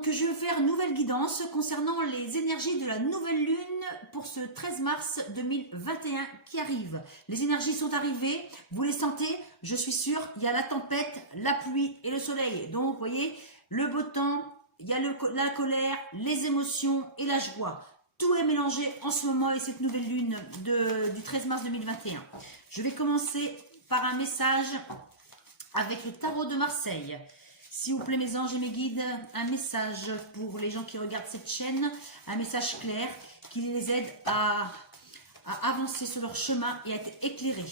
Donc, je vais faire une nouvelle guidance concernant les énergies de la nouvelle lune pour ce 13 mars 2021 qui arrive. Les énergies sont arrivées, vous les sentez, je suis sûre, il y a la tempête, la pluie et le soleil. Donc, vous voyez, le beau temps, il y a la colère, les émotions et la joie. Tout est mélangé en ce moment avec cette nouvelle lune du 13 mars 2021. Je vais commencer par un message avec le tarot de Marseille. S'il vous plaît mes anges et mes guides, un message pour les gens qui regardent cette chaîne, un message clair qui les aide à avancer sur leur chemin et à être éclairés.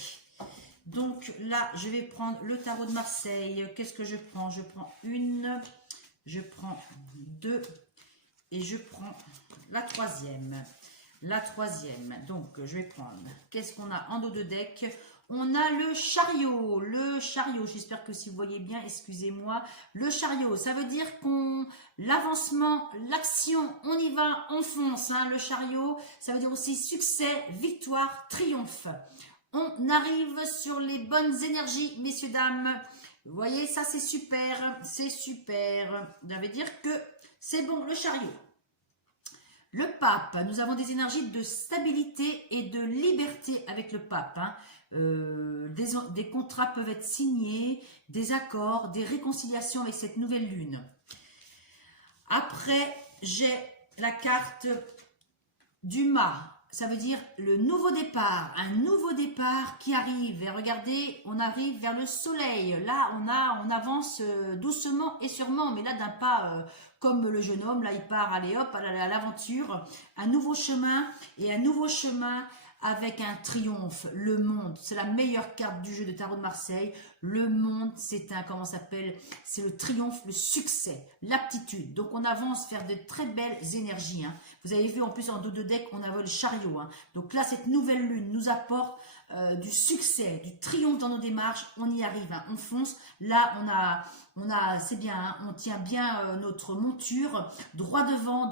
Donc là, je vais prendre le tarot de Marseille. Qu'est-ce que je prends? Je prends une, je prends deux et je prends la troisième. La troisième, donc je vais prendre, qu'est-ce qu'on a en dos de deck? On a le chariot, j'espère que si vous voyez bien, excusez-moi, le chariot, ça veut dire l'avancement, l'action, on y va, on fonce, hein, le chariot, ça veut dire aussi succès, victoire, triomphe. On arrive sur les bonnes énergies, messieurs, dames, vous voyez, ça c'est super, ça veut dire que c'est bon, le chariot. Le pape, nous avons des énergies de stabilité et de liberté avec le pape, hein. Des contrats peuvent être signés, des accords, des réconciliations avec cette nouvelle lune. Après, j'ai la carte du mât, ça veut dire le nouveau départ, un nouveau départ qui arrive. Et regardez, on arrive vers le soleil. Là, on avance doucement et sûrement, mais là d'un pas comme le jeune homme, là il part, allez hop, à l'aventure. Un nouveau chemin et un nouveau chemin avec un triomphe, le monde, c'est la meilleure carte du jeu de tarot de Marseille. Le monde, c'est un, comment ça s'appelle? C'est le triomphe, le succès, l'aptitude. Donc on avance vers de très belles énergies, hein. Vous avez vu en plus en dos de deck, on a le chariot, hein. Donc là, cette nouvelle lune nous apporte du succès, du triomphe dans nos démarches. On y arrive, hein. On fonce. Là, c'est bien, hein. On tient bien notre monture, droit devant,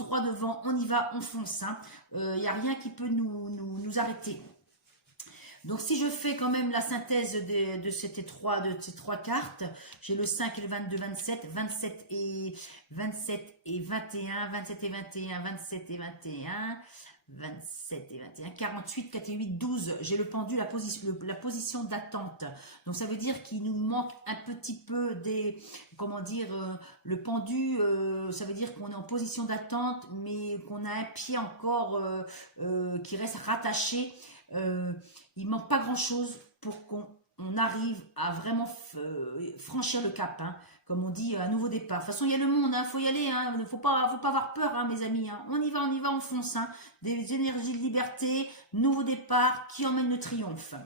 on y va, on fonce, hein. Il n'y a rien qui peut nous arrêter. Donc si je fais quand même la synthèse de ces trois cartes, j'ai le 5 et le 22, 27, 27 et 21, 27 et 21, 27 et 21, 27 et 21, 48, 4 et 8, 12. J'ai le pendu, la position d'attente. Donc ça veut dire qu'il nous manque un petit peu le pendu, ça veut dire qu'on est en position d'attente, mais qu'on a un pied encore qui reste rattaché. Il manque pas grand chose pour qu'on arrive à vraiment franchir le cap, hein. Comme on dit, un nouveau départ. De toute façon, il y a le monde, hein, faut y aller, hein, faut pas avoir peur, hein, mes amis, hein. On y va, on fonce, hein. Des énergies de liberté, nouveau départ qui emmène le triomphe.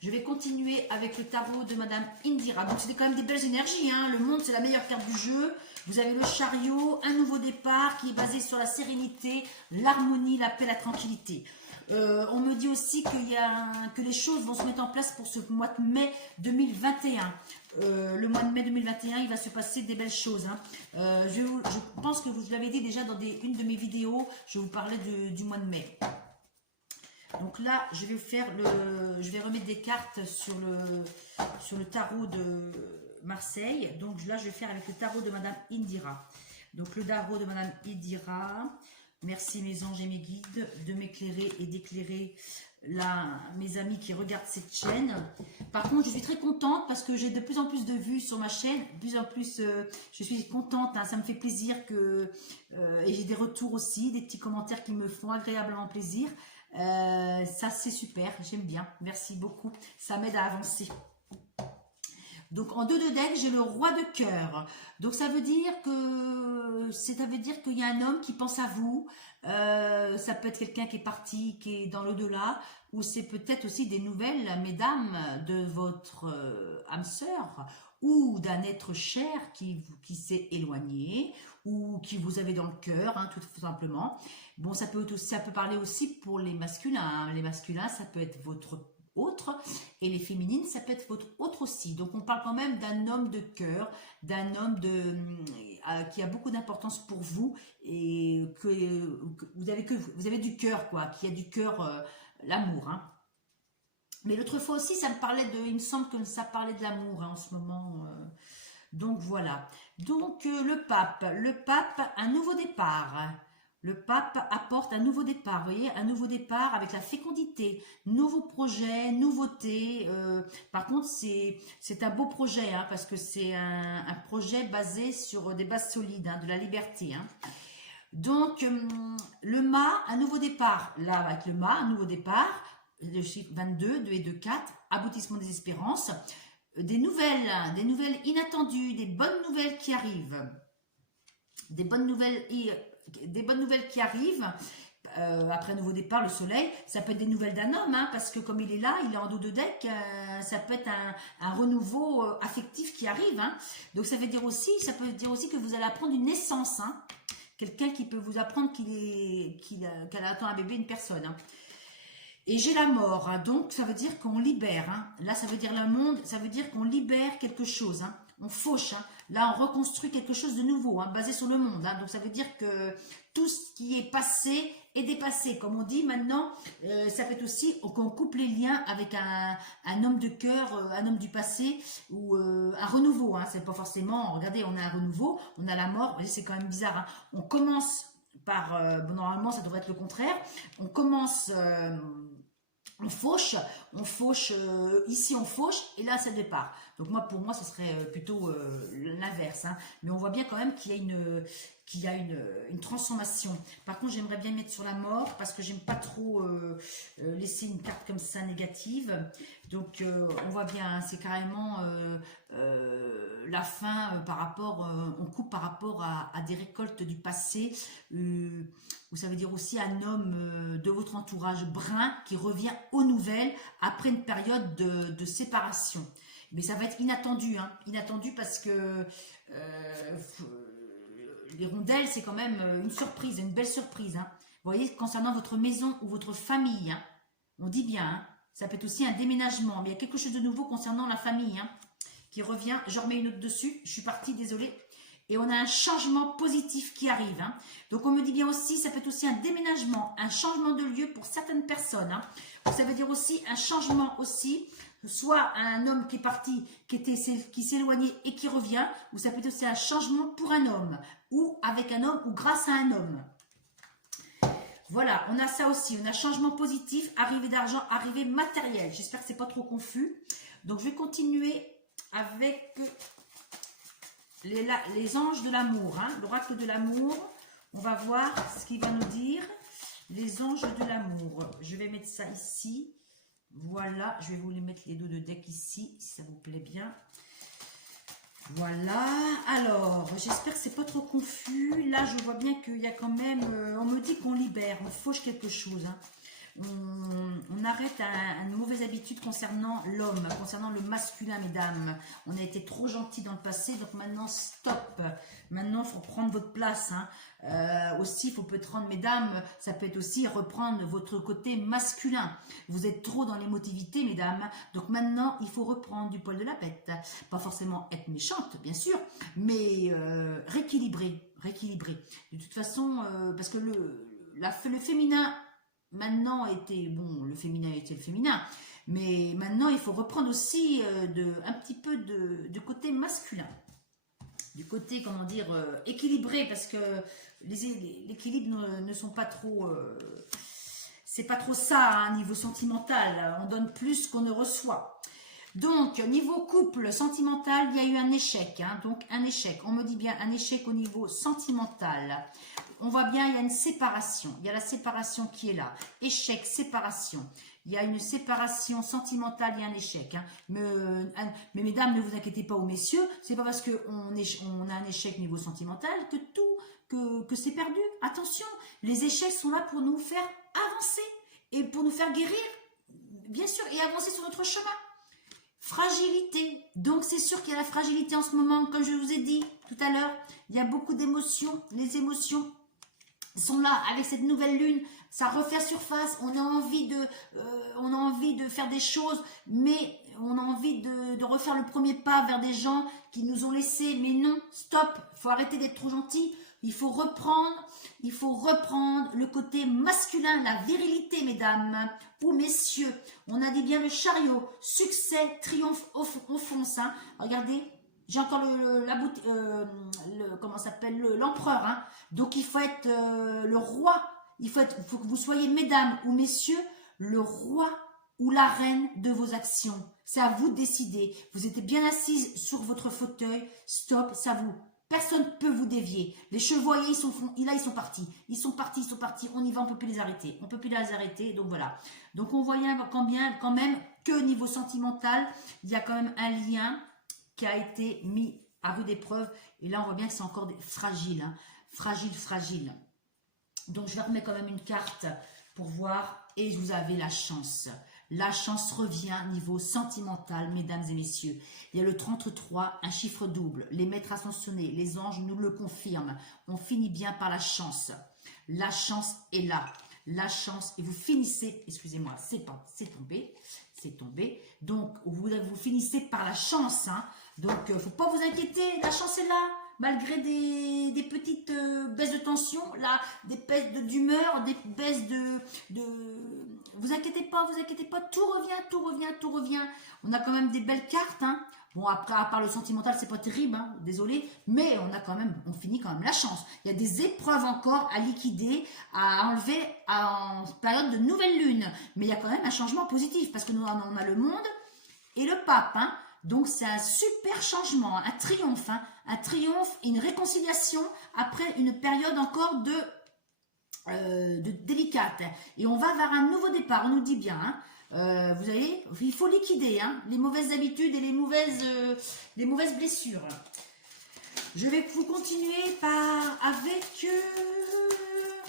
Je vais continuer avec le tarot de Madame Indira. Donc, c'était quand même des belles énergies, hein. Le monde, c'est la meilleure carte du jeu. Vous avez le chariot, un nouveau départ qui est basé sur la sérénité, l'harmonie, la paix, la tranquillité. On me dit aussi que les choses vont se mettre en place pour ce mois de mai 2021. Le mois de mai 2021, il va se passer des belles choses, hein. Je pense que vous l'avez dit déjà dans une de mes vidéos, je vous parlais du mois de mai. Donc là, je vais remettre des cartes sur le tarot de Marseille. Donc là, je vais faire avec le tarot de Madame Indira. Donc le tarot de Madame Indira. Merci mes anges et mes guides de m'éclairer et d'éclairer mes amis qui regardent cette chaîne. Par contre, je suis très contente parce que j'ai de plus en plus de vues sur ma chaîne. De plus en plus, je suis contente, hein, ça me fait plaisir et j'ai des retours aussi, des petits commentaires qui me font agréablement plaisir. Ça, c'est super, j'aime bien. Merci beaucoup, ça m'aide à avancer. Donc en dos de deck, j'ai le roi de cœur. Donc ça veut dire qu'il y a un homme qui pense à vous. Ça peut être quelqu'un qui est parti, qui est dans l'au-delà, ou c'est peut-être aussi des nouvelles, mesdames, de votre âme sœur ou d'un être cher qui s'est éloigné ou qui vous avez dans le cœur, hein, tout simplement. Bon, ça peut parler aussi pour les masculins, hein. Les masculins, ça peut être votre autre, et les féminines, ça peut être votre autre aussi. Donc on parle quand même d'un homme de cœur, d'un homme qui a beaucoup d'importance pour vous et que vous avez du cœur, quoi, qui a du cœur, l'amour, hein. Mais l'autre fois aussi, il me semble que ça parlait de l'amour, hein, en ce moment. Donc voilà. Donc, le pape, un nouveau départ. Le pape apporte un nouveau départ, vous voyez, un nouveau départ avec la fécondité, nouveau projet, nouveauté. Par contre, c'est un beau projet, hein, parce que c'est un projet basé sur des bases solides, hein, de la liberté. Hein. Donc, le mât, un nouveau départ. Là, avec le mât, un nouveau départ. Le chiffre 22, 2 et 2, 4, aboutissement des espérances. Des nouvelles inattendues, des bonnes nouvelles qui arrivent. Des bonnes nouvelles qui arrivent. Après un nouveau départ, le soleil, ça peut être des nouvelles d'un homme, hein, parce que comme il est là, il est en dos de deck, ça peut être un renouveau affectif qui arrive. Hein. Donc ça peut dire aussi que vous allez apprendre une naissance. Hein. Quelqu'un qui peut vous apprendre qu'elle attend un bébé, une personne. Hein. Et j'ai la mort, hein, donc ça veut dire qu'on libère. Hein. Là, ça veut dire le monde, ça veut dire qu'on libère quelque chose. Hein. On fauche. Hein. Là, on reconstruit quelque chose de nouveau, hein, basé sur le monde. Hein. Donc, ça veut dire que tout ce qui est passé est dépassé. Comme on dit maintenant, ça fait aussi qu'on coupe les liens avec un homme de cœur, un homme du passé ou un renouveau. Hein. C'est pas forcément, regardez, on a un renouveau, on a la mort. C'est quand même bizarre. Hein. On commence par, normalement, ça devrait être le contraire. On commence... on fauche, ici on fauche, et là c'est le départ. Donc pour moi, ce serait plutôt l'inverse. Hein. Mais on voit bien quand même qu'il y a une transformation. Par contre, j'aimerais bien mettre sur la mort, parce que j'aime pas trop laisser une carte comme ça négative. Donc on voit bien, hein, c'est carrément la fin par rapport, on coupe par rapport à des récoltes du passé. Ça veut dire aussi un homme de votre entourage brun qui revient aux nouvelles après une période de séparation. Mais ça va être inattendu, hein, inattendu parce que les rondelles, c'est quand même une surprise, une belle surprise. Hein. Vous voyez, concernant votre maison ou votre famille, hein, on dit bien, hein, ça peut être aussi un déménagement, mais il y a quelque chose de nouveau concernant la famille hein, qui revient. Je remets une note dessus, je suis partie, désolée. Et on a un changement positif qui arrive. Hein. Donc on me dit bien aussi, ça peut être aussi un déménagement, un changement de lieu pour certaines personnes. Hein. Ça veut dire aussi un changement aussi, soit un homme qui est parti, qui s'éloignait et qui revient, ou ça peut être aussi un changement pour un homme, ou avec un homme, ou grâce à un homme. Voilà, on a ça aussi, on a changement positif, arrivée d'argent, arrivée matérielle. J'espère que c'est pas trop confus. Donc je vais continuer avec les anges de l'amour, hein, l'oracle de l'amour. On va voir ce qu'il va nous dire. Les anges de l'amour. Je vais mettre ça ici. Voilà, je vais vous les mettre les dos de deck ici, si ça vous plaît bien. Voilà, alors, j'espère que c'est pas trop confus. Là, je vois bien qu'il y a quand même... on me dit qu'on libère, on fauche quelque chose. Hein. On arrête une mauvaise habitude concernant l'homme, concernant le masculin, mesdames. On a été trop gentil dans le passé, donc maintenant, stop. Maintenant, il faut prendre votre place. Hein. Aussi, il faut peut-être rendre, mesdames, ça peut être aussi reprendre votre côté masculin. Vous êtes trop dans l'émotivité, mesdames. Donc maintenant, il faut reprendre du poil de la bête. Pas forcément être méchante, bien sûr, mais rééquilibrer. De toute façon, parce que le féminin... Maintenant était, bon, le féminin était le féminin, mais maintenant il faut reprendre aussi un petit peu de côté masculin, du côté, comment dire, équilibré, parce que l'équilibre ne sont pas trop, c'est pas trop ça, hein, niveau sentimental, on donne plus qu'on ne reçoit. Donc, niveau couple sentimental, il y a eu un échec, hein, donc un échec, on me dit bien un échec au niveau sentimental. On voit bien, il y a une séparation. Il y a la séparation qui est là. Échec, séparation. Il y a une séparation sentimentale, il y a un échec. Hein. Mais mesdames, ne vous inquiétez pas, aux messieurs, c'est pas parce qu'on a un échec niveau sentimental que c'est perdu. Attention, les échecs sont là pour nous faire avancer et pour nous faire guérir, bien sûr, et avancer sur notre chemin. Fragilité. Donc, c'est sûr qu'il y a la fragilité en ce moment, comme je vous ai dit tout à l'heure. Il y a beaucoup d'émotions. Les émotions sont là avec cette nouvelle lune, ça refait surface, on a envie de faire des choses, mais on a envie de refaire le premier pas vers des gens qui nous ont laissés, mais non, stop, il faut arrêter d'être trop gentil, il faut reprendre le côté masculin, la virilité, mesdames ou messieurs. On a dit bien le chariot, succès, triomphe, on fonce, hein. Regardez, j'ai encore comment s'appelle, l'empereur, hein. Donc il faut être le roi, il faut que vous soyez, mesdames ou messieurs, le roi ou la reine de vos actions. C'est à vous de décider. Vous êtes bien assise sur votre fauteuil, stop, c'est à vous. Personne ne peut vous dévier. Les chevaux, là, ils sont partis. Ils sont partis. On y va, on ne peut plus les arrêter. On ne peut plus les arrêter, donc voilà. Donc on voit quand même que niveau sentimental, il y a quand même un lien qui a été mis à rude épreuve. Et là, on voit bien que c'est encore fragile. Hein. Fragile. Donc je vais remettre quand même une carte pour voir. Et vous avez la chance. La chance revient niveau sentimental, mesdames et messieurs. Il y a le 33, un chiffre double. Les maîtres ascensionnés, les anges nous le confirment. On finit bien par la chance. La chance est là. La chance, et vous finissez, excusez-moi, c'est tombé. Donc, vous finissez par la chance. Hein. Donc, il ne faut pas vous inquiéter, la chance est là. Malgré des petites baisses de tension, là, des baisses d'humeur, des baisses Vous inquiétez pas, tout revient. On a quand même des belles cartes, hein. Bon, après, à part le sentimental, c'est pas terrible, hein, désolé, mais on finit quand même la chance. Il y a des épreuves encore à liquider, à enlever en période de nouvelle lune, mais il y a quand même un changement positif, parce que nous, on a le monde et le pape, hein. Donc, c'est un super changement, un triomphe, hein, une réconciliation après une période encore de délicate. Et on va vers un nouveau départ, on nous dit bien. Hein. Vous voyez, il faut liquider hein, les mauvaises habitudes et les mauvaises blessures. Je vais vous continuer avec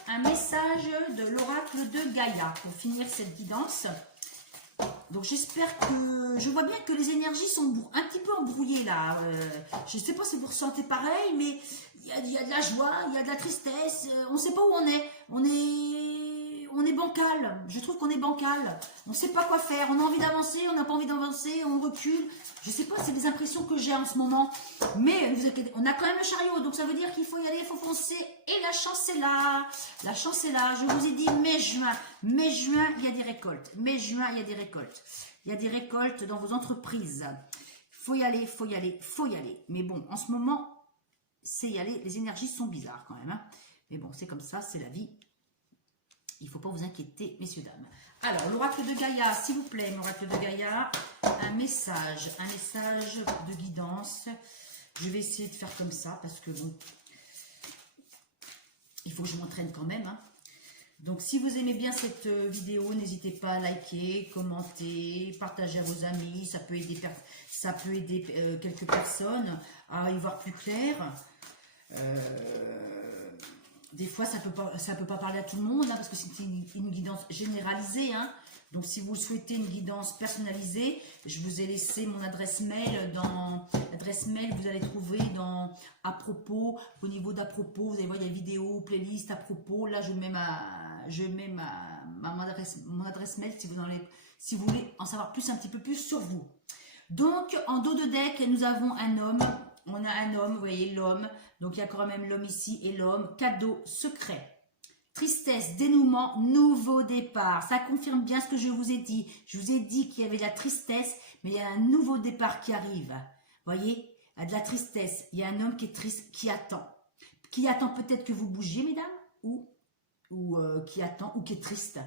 un message de l'oracle de Gaïa pour finir cette guidance. Donc j'espère que... Je vois bien que les énergies sont un petit peu embrouillées là. Je ne sais pas si vous ressentez pareil, mais il y a de la joie, il y a de la tristesse. On ne sait pas où on est. On est bancal. Je trouve qu'on est bancal. On ne sait pas quoi faire. On a envie d'avancer, on n'a pas envie d'avancer, on recule. Je ne sais pas, c'est des impressions que j'ai en ce moment. Mais vous inquiétez, on a quand même le chariot, donc ça veut dire qu'il faut y aller, il faut foncer. Et la chance est là. La chance est là. Je vous ai dit mai-juin. Mai-juin, il y a des récoltes. Mai-juin, il y a des récoltes. Il y a des récoltes dans vos entreprises. Faut y aller. Mais bon, en ce moment, c'est y aller. Les énergies sont bizarres quand même. Hein. Mais bon, c'est comme ça, c'est la vie. Il ne faut pas vous inquiéter, messieurs, dames. Alors, l'oracle de Gaïa, s'il vous plaît, l'oracle de Gaïa, un message de guidance. Je vais essayer de faire comme ça parce que bon, il faut que je m'entraîne quand même. Hein. Donc, si vous aimez bien cette vidéo, n'hésitez pas à liker, commenter, partager à vos amis. Ça peut aider quelques personnes à y voir plus clair. Des fois, ça peut pas parler à tout le monde, hein, parce que c'est une guidance généralisée. Hein. Donc, si vous souhaitez une guidance personnalisée, je vous ai laissé mon adresse mail. L'adresse mail, vous allez trouver dans à propos. Au niveau d'à propos, vous allez voir, il y a vidéo, playlist à propos. Là, je mets mon adresse mail si vous voulez en savoir un petit peu plus sur vous. Donc, en dos de deck, nous avons un homme. On a un homme, vous voyez, l'homme. Donc, il y a quand même l'homme ici et l'homme. Cadeau, secret. Tristesse, dénouement, nouveau départ. Ça confirme bien ce que je vous ai dit. Je vous ai dit qu'il y avait de la tristesse, mais il y a un nouveau départ qui arrive. Vous voyez, il y a de la tristesse. Il y a un homme qui est triste, qui attend. Qui attend peut-être que vous bougiez, mesdames, ou qui attend, ou qui est triste.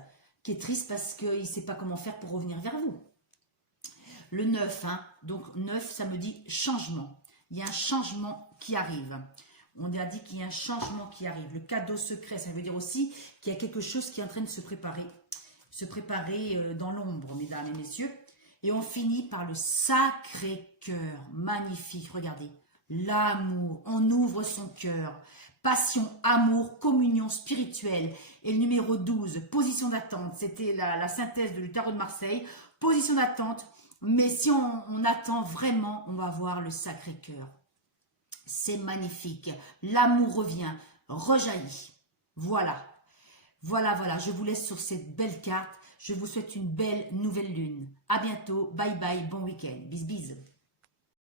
Qui est triste parce qu'il ne sait pas comment faire pour revenir vers vous. Le 9, hein. Donc 9, ça me dit changement. Il y a un changement qui arrive. On a dit qu'il y a un changement qui arrive. Le cadeau secret, ça veut dire aussi qu'il y a quelque chose qui est en train de se préparer dans l'ombre, mesdames et messieurs. Et on finit par le Sacré-Cœur. Magnifique, regardez. L'amour, on ouvre son cœur. Passion, amour, communion spirituelle. Et le numéro 12, position d'attente. C'était la synthèse du tarot de Marseille. Position d'attente. Mais si on attend vraiment, on va voir le Sacré-Cœur. C'est magnifique. L'amour revient, rejaillit. Voilà. Voilà. Je vous laisse sur cette belle carte. Je vous souhaite une belle nouvelle lune. À bientôt. Bye bye. Bon week-end. Bis bis.